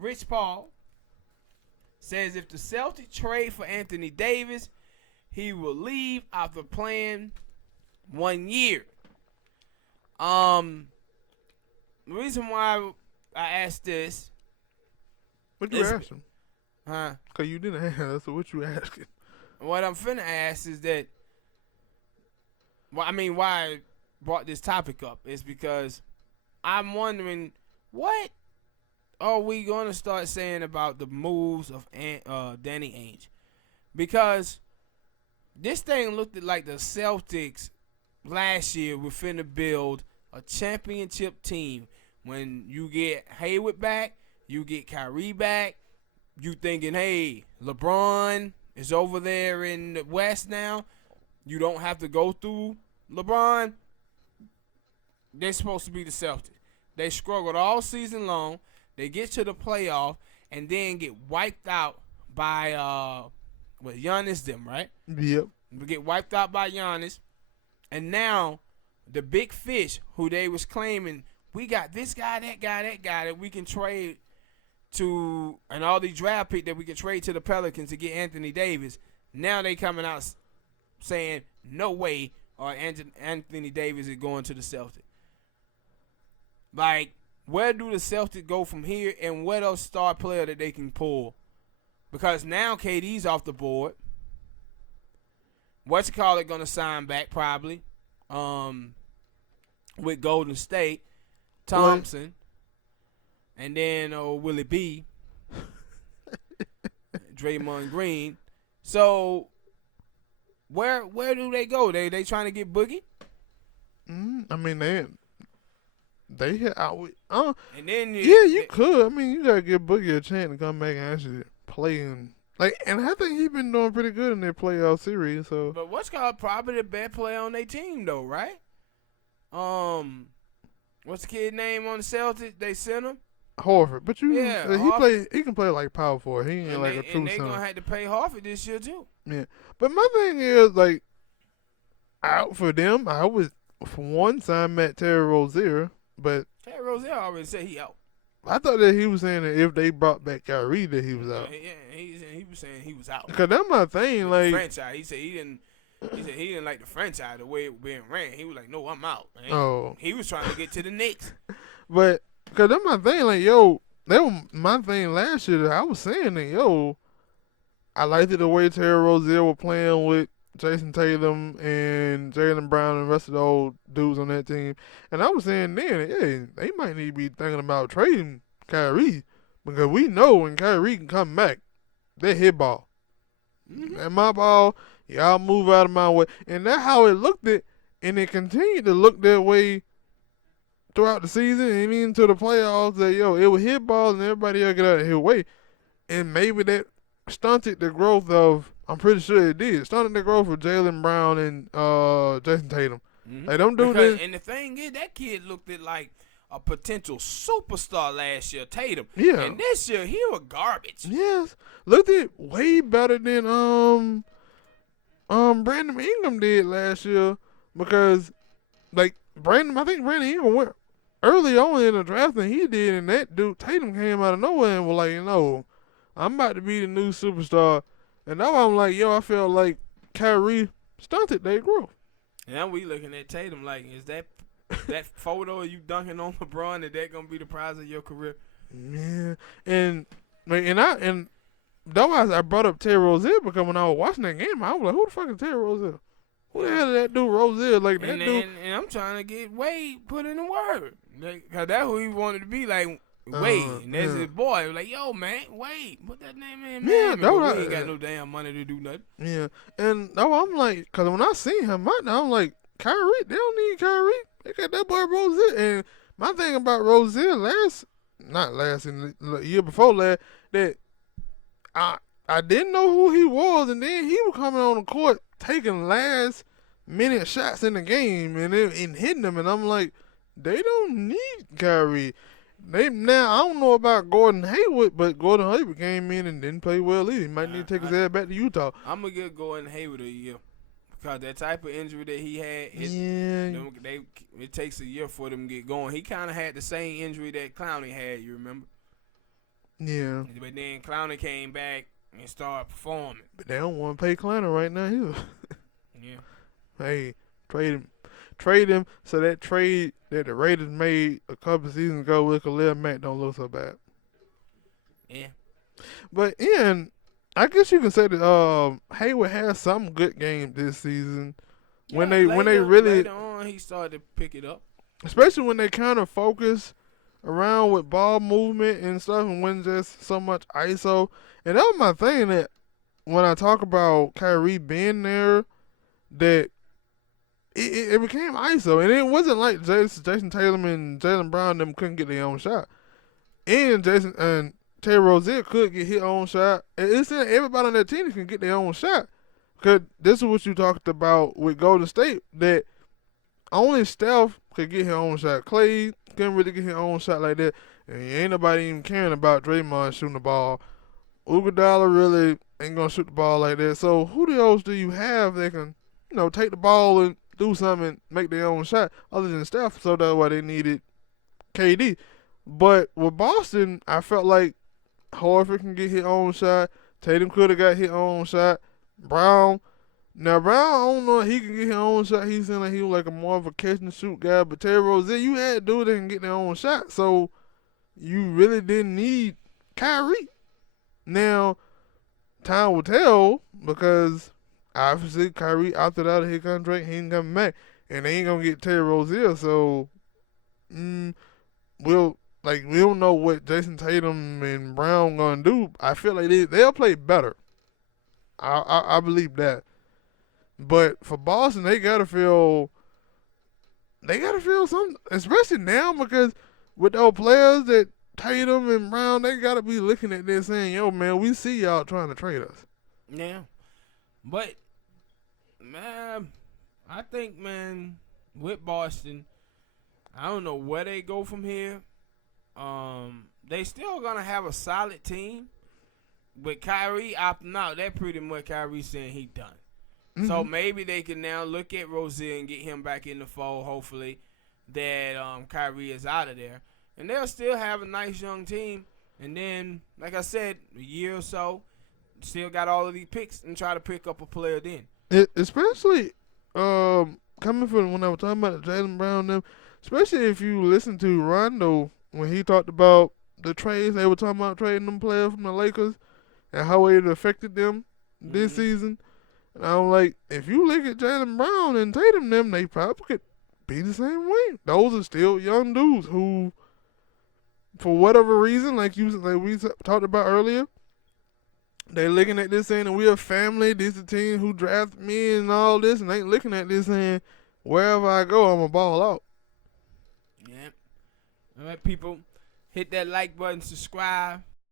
Rich Paul, says if the Celtics trade for Anthony Davis, he will leave after playing 1 year. The reason why I asked this What you is, asking? huh? Cause you didn't ask. So what you asking? What I'm finna ask is that, well, I mean, why I brought this topic up is because I'm wondering what are we gonna start saying about the moves of Danny Ainge, because this thing looked like the Celtics last year were finna build a championship team. When you get Hayward back, you get Kyrie back, you thinking, hey, LeBron is over there in the West now. You don't have to go through LeBron. They're supposed to be the Celtics. They struggled all season long. They get to the playoff and then get wiped out by Giannis them, right? Yep. We get wiped out by Giannis. And now the big fish who they was claiming, we got this guy, that guy, that we can trade to, and all these draft picks that we can trade to the Pelicans to get Anthony Davis. Now they coming out saying no way or Anthony Davis is going to the Celtics. Like, where do the Celtics go from here, and what else star player that they can pull? Because now KD's off the board. What's call it gonna sign back probably? With Golden State, Thompson, and then will it be Draymond Green? So where do they go? They trying to get Boogie? I mean they hit out with And then you could. I mean, you gotta give Boogie a chance to come back and actually play and I think he's been doing pretty good in their playoff series. So, but what's called probably the best player on their team though, right? What's the kid name on the Celtics? They sent him Horford, but Horford. he can play like power forward. He ain't and like they, a true and they center. gonna have to pay Horford this year too. Yeah, but my thing is like out for them. I would for one sign Matt Terry Rozier, but Terry Rozier already said he out. I thought that he was saying that if they brought back Kyrie, that he was out. Yeah, he was saying he was out. Cause that's my thing. Like franchise, he said he didn't like the franchise the way it was being ran. He was like, no, I'm out. Man. Oh, he was trying to get to the Knicks. But cause that's my thing. Like yo, that was my thing last year. I was saying that yo, I liked it the way Terry Rozier was playing with Jason Tatum and Jaylen Brown and the rest of the old dudes on that team. And I was saying then, hey, they might need to be thinking about trading Kyrie because we know when Kyrie can come back, they hit ball. Mm-hmm. And my ball, y'all move out of my way. And that's how it looked it, and it continued to look that way throughout the season and into the playoffs that, yo, it was hit ball and everybody else get out of his way. And maybe that stunted the growth of, I'm pretty sure it did, stunted the growth of Jaylen Brown and Jason Tatum. Mm-hmm. Like, don't do this. And the thing is, that kid looked at like a potential superstar last year, Tatum. Yeah. And this year, he was garbage. Yes. Looked at way better than Brandon Ingram did last year because, like, I think Brandon Ingram went early on in the draft than he did, and that dude Tatum came out of nowhere and was like, you know, I'm about to be the new superstar. And now I'm like, yo, I felt like Kyrie stunted their growth. Now we looking at Tatum like, is that photo of you dunking on LeBron, is that gonna be the prize of your career? Yeah, and that's why I brought up Terry Rozier because when I was watching that game, I was like, who the fuck is Terry Rozier? Who the hell is that dude Rozier? Like that dude. And I'm trying to get Wade put in the word, cause that's who he wanted to be like. Wade, and that's his boy. Like, yo, man, Wade, put that name in, man. Yeah, that was we ain't got no damn money to do nothing. Yeah, and I'm like, because when I seen him out now, I'm like, Kyrie, they don't need Kyrie. They got that boy Rozier. And my thing about Rozier in the year before last, that I didn't know who he was, and then he was coming on the court taking last minute shots in the game and hitting them, and I'm like, they don't need Kyrie. Now, I don't know about Gordon Hayward, but Gordon Hayward came in and didn't play well either. He might need to take his ass back to Utah. I'm going to give Gordon Hayward a year because that type of injury that he had, it takes a year for them to get going. He kind of had the same injury that Clowney had, you remember? Yeah. But then Clowney came back and started performing. But they don't want to pay Clowney right now either. Yeah. Hey, trade him. Trade him so that trade that the Raiders made a couple seasons ago with Khalil Mack don't look so bad. Yeah. But Ian, I guess you can say that Hayward has some good games this season. When they really later on he started to pick it up. especially when they kind of focus around with ball movement and stuff and when just so much ISO. And that was my thing that when I talk about Kyrie being there, that it became ISO. And it wasn't like Jason Tatum and Jaylen Brown them couldn't get their own shot. And Jason and Terry Rozier could get his own shot. And it's that everybody on that team can get their own shot. Because this is what you talked about with Golden State, that only Steph could get his own shot. Clay couldn't really get his own shot like that. And ain't nobody even caring about Draymond shooting the ball. Iguodala really ain't going to shoot the ball like that. So who else do you have that can, take the ball and do something and make their own shot other than Steph? So that's why they needed KD. But with Boston, I felt like Horford can get his own shot. Tatum could have got his own shot. Brown, I don't know if he can get his own shot. He seemed like he was like a more of a catch and shoot guy. But Terry Rozier, you had dudes that can get their own shot. So you really didn't need Kyrie. Now, time will tell because obviously Kyrie opted out of his contract. He ain't coming back. And they ain't going to get Terry Rozier. So, we don't know what Jason Tatum and Brown going to do. I feel like they'll play better. I believe that. But for Boston, they gotta feel something, especially now because with those players that Tatum and Brown, they gotta be looking at this saying, "Yo, man, we see y'all trying to trade us." Yeah, but man, I think with Boston, I don't know where they go from here. They still gonna have a solid team. But Kyrie opting out, that pretty much Kyrie saying he done. Mm-hmm. So maybe they can now look at Rozier and get him back in the fold, hopefully, that Kyrie is out of there. And they'll still have a nice young team. And then, like I said, a year or so, still got all of these picks and try to pick up a player then. Especially coming from when I was talking about Jaylen Brown, them, especially if you listen to Rondo when he talked about the trades, they were talking about trading them players from the Lakers. And how it affected them this season. And I'm like, if you look at Jaylen Brown and Tatum, them, they probably could be the same way. Those are still young dudes who, for whatever reason, like we talked about earlier, they looking at this saying, we're a family, this is a team who drafted me and all this, and they looking at this saying, wherever I go, I'm going to ball out. Yeah. All right, people. Hit that like button, subscribe.